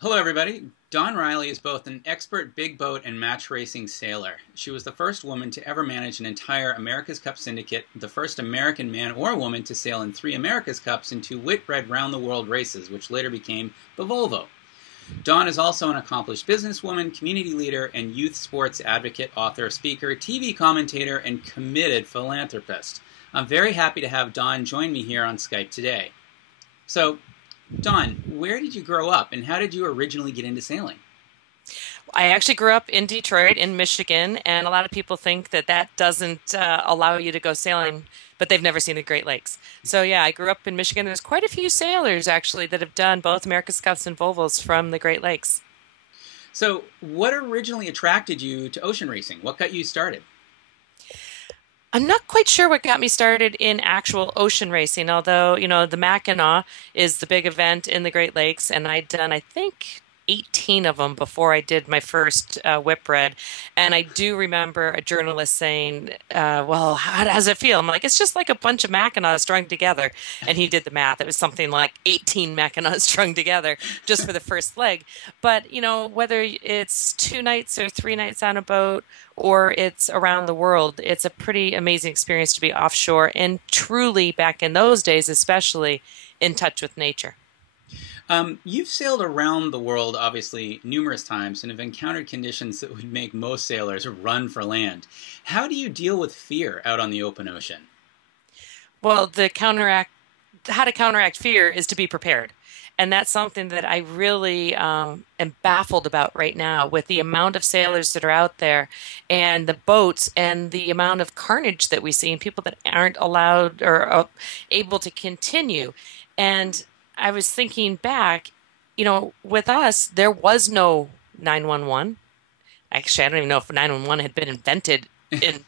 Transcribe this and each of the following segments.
Hello, everybody. Dawn Riley is both an expert big boat and match racing sailor. She was the first woman to ever manage an entire America's Cup syndicate, the first American man or woman to sail in 3 America's Cups and 2 Whitbread round the world races, which later became the Volvo. Dawn is also an accomplished businesswoman, community leader, and youth sports advocate, author, speaker, TV commentator, and committed philanthropist. I'm very happy to have Dawn join me here on Skype today. So, Dawn, where did you grow up and how did you originally get into sailing? I actually grew up in Detroit, in Michigan, and a lot of people think that that doesn't allow you to go sailing, but they've never seen the Great Lakes. So yeah, I grew up in Michigan. There's quite a few sailors actually that have done both America's Cups and Volvos from the Great Lakes. So, what originally attracted you to ocean racing? What got you started? I'm not quite sure what got me started in actual ocean racing, although, the Mackinac is the big event in the Great Lakes, and I'd done, I think, 18 of them before I did my first whipbread. And I do remember a journalist saying, well, how does it feel? I'm like, it's just like a bunch of Mackinacs strung together. And he did the math. It was something like 18 Mackinacs strung together just for the first leg. But, whether it's 2 nights or 3 nights on a boat, or it's around the world, it's a pretty amazing experience to be offshore and truly, back in those days, especially in touch with nature. You've sailed around the world, obviously, numerous times and have encountered conditions that would make most sailors run for land. How do you deal with fear out on the open ocean? Well, how to counteract fear is to be prepared. And that's something that I really am baffled about right now with the amount of sailors that are out there and the boats and the amount of carnage that we see and people that aren't allowed or able to continue. And I was thinking back, with us, there was no 911. Actually, I don't even know if 911 had been invented in.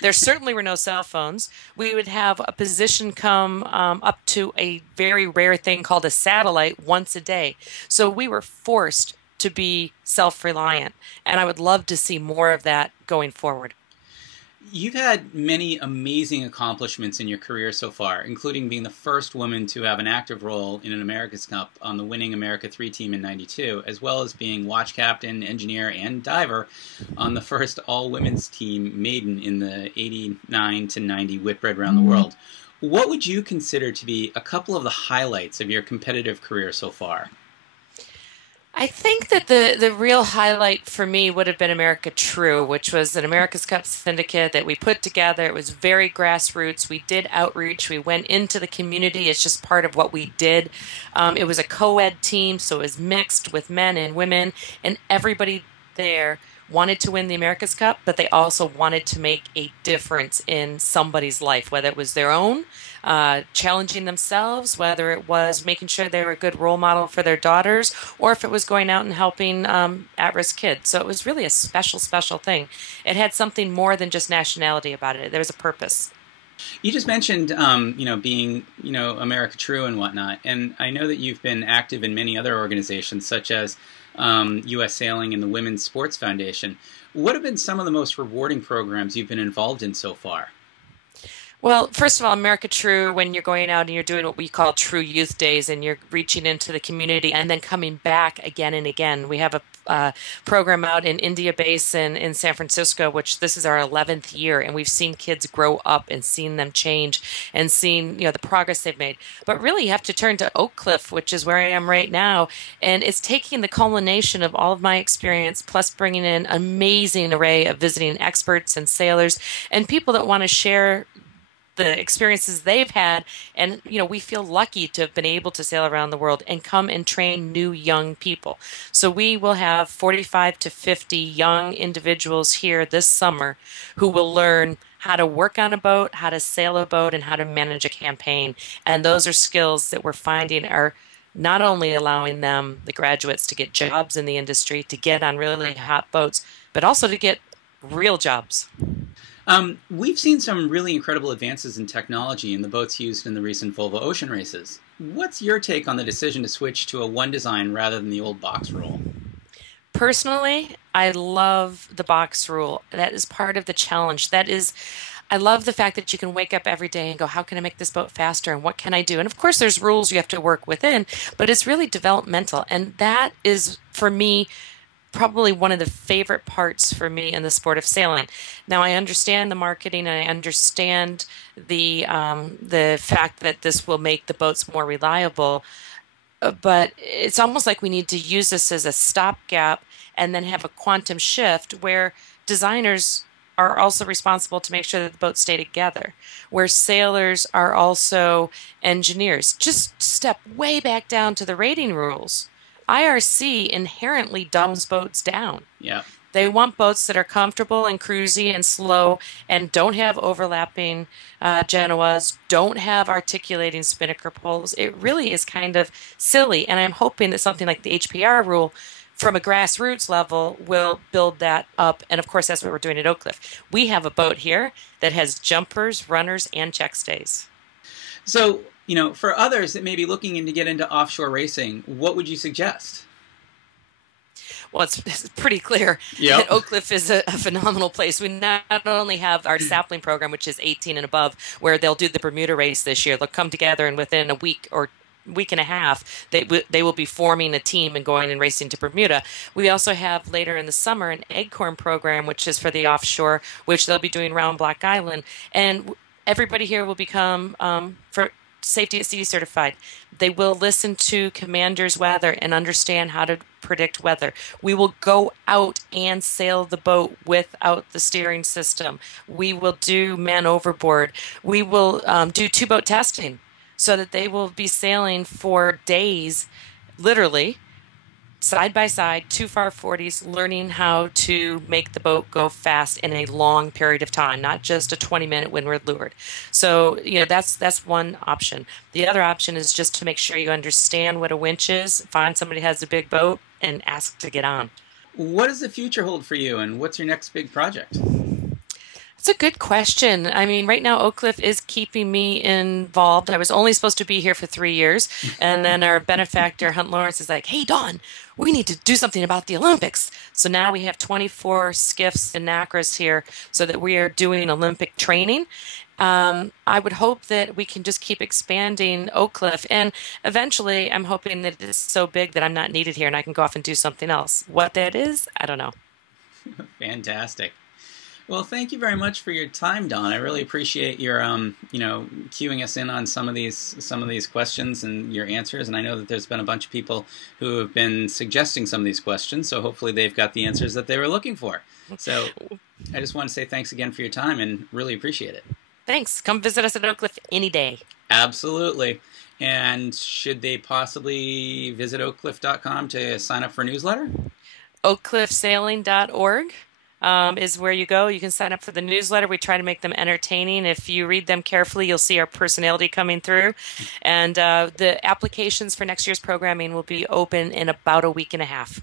There certainly were no cell phones. We would have a position come up to a very rare thing called a satellite once a day. So we were forced to be self-reliant, and I would love to see more of that going forward. You've had many amazing accomplishments in your career so far, including being the first woman to have an active role in an America's Cup on the winning America 3 team in '92, as well as being watch captain, engineer, and diver on the first all-women's team maiden in the '89 to '90 Whitbread around the world. What would you consider to be a couple of the highlights of your competitive career so far? I think that the real highlight for me would have been America True, which was an America's Cup syndicate that we put together. It was very grassroots. We did outreach. We went into the community. It's just part of what we did. It was a co-ed team, so it was mixed with men and women, and everybody there wanted to win the America's Cup, but they also wanted to make a difference in somebody's life, whether it was their own, challenging themselves, whether it was making sure they were a good role model for their daughters, or if it was going out and helping at-risk kids. So it was really a special, special thing. It had something more than just nationality about it. There was a purpose. You just mentioned, being, America True and whatnot, and I know that you've been active in many other organizations, such as U.S. Sailing and the Women's Sports Foundation. What have been some of the most rewarding programs you've been involved in so far? Well, first of all, America True, when you're going out and you're doing what we call True Youth Days and you're reaching into the community and then coming back again and again. We have a program out in India Basin in San Francisco, which this is our 11th year, and we've seen kids grow up and seen them change and seen, the progress they've made. But really, you have to turn to Oak Cliff, which is where I am right now, and it's taking the culmination of all of my experience, plus bringing in an amazing array of visiting experts and sailors and people that want to share the experiences they've had. And, we feel lucky to have been able to sail around the world and come and train new young people. So we will have 45 to 50 young individuals here this summer who will learn how to work on a boat, how to sail a boat, and how to manage a campaign. And those are skills that we're finding are not only allowing them, the graduates, to get jobs in the industry, to get on really hot boats, but also to get real jobs. We've seen some really incredible advances in technology in the boats used in the recent Volvo ocean races. What's your take on the decision to switch to a one design rather than the old box rule? Personally, I love the box rule. That is part of the challenge. That is I love the fact that you can wake up every day and go, how can I make this boat faster and what can I do? And of course, there's rules you have to work within, but it's really developmental. And that is, for me, probably one of the favorite parts for me in the sport of sailing. Now, I understand the marketing and I understand the fact that this will make the boats more reliable, but it's almost like we need to use this as a stopgap and then have a quantum shift where designers are also responsible to make sure that the boats stay together, where sailors are also engineers. Just step way back down to the rating rules. IRC inherently dumbs boats down. Yeah. They want boats that are comfortable and cruisy and slow and don't have overlapping genoas, don't have articulating spinnaker poles. It really is kind of silly. And I'm hoping that something like the HPR rule from a grassroots level will build that up. And of course, that's what we're doing at Oak Cliff. We have a boat here that has jumpers, runners, and check stays. So, for others that may be looking to get into offshore racing, what would you suggest? Well, it's pretty clear Yep. that Oak Cliff is a phenomenal place. We not only have our sapling program, which is 18 and above, where they'll do the Bermuda race this year. They'll come together, and within a week or week and a half, they will be forming a team and going and racing to Bermuda. We also have later in the summer an Acorn program, which is for the offshore, which they'll be doing around Black Island. And everybody here will become for safety at sea certified. They will listen to commanders' weather and understand how to predict weather. We will go out and sail the boat without the steering system. We will do man overboard. We will do two-boat testing so that they will be sailing for days, literally, side by side, 2 FAR 40s, learning how to make the boat go fast in a long period of time, not just a 20-minute windward leeward. So, that's one option. The other option is just to make sure you understand what a winch is, find somebody who has a big boat, and ask to get on. What does the future hold for you, and what's your next big project? It's a good question. I mean, right now, Oak Cliff is keeping me involved. I was only supposed to be here for 3 years. And then our benefactor, Hunt Lawrence, is like, hey, Dawn, we need to do something about the Olympics. So now we have 24 skiffs and NACRAs here so that we are doing Olympic training. I would hope that we can just keep expanding Oak Cliff. And eventually, I'm hoping that it's so big that I'm not needed here and I can go off and do something else. What that is, I don't know. Fantastic. Well, thank you very much for your time, Dawn. I really appreciate your, queuing us in on some of these questions and your answers. And I know that there's been a bunch of people who have been suggesting some of these questions, so hopefully they've got the answers that they were looking for. So I just want to say thanks again for your time and really appreciate it. Thanks. Come visit us at Oak Cliff any day. Absolutely. And should they possibly visit oakcliff.com to sign up for a newsletter? oakcliffsailing.org. Is where you go. You can sign up for the newsletter. We try to make them entertaining. If you read them carefully, you'll see our personality coming through. And the applications for next year's programming will be open in about a week and a half.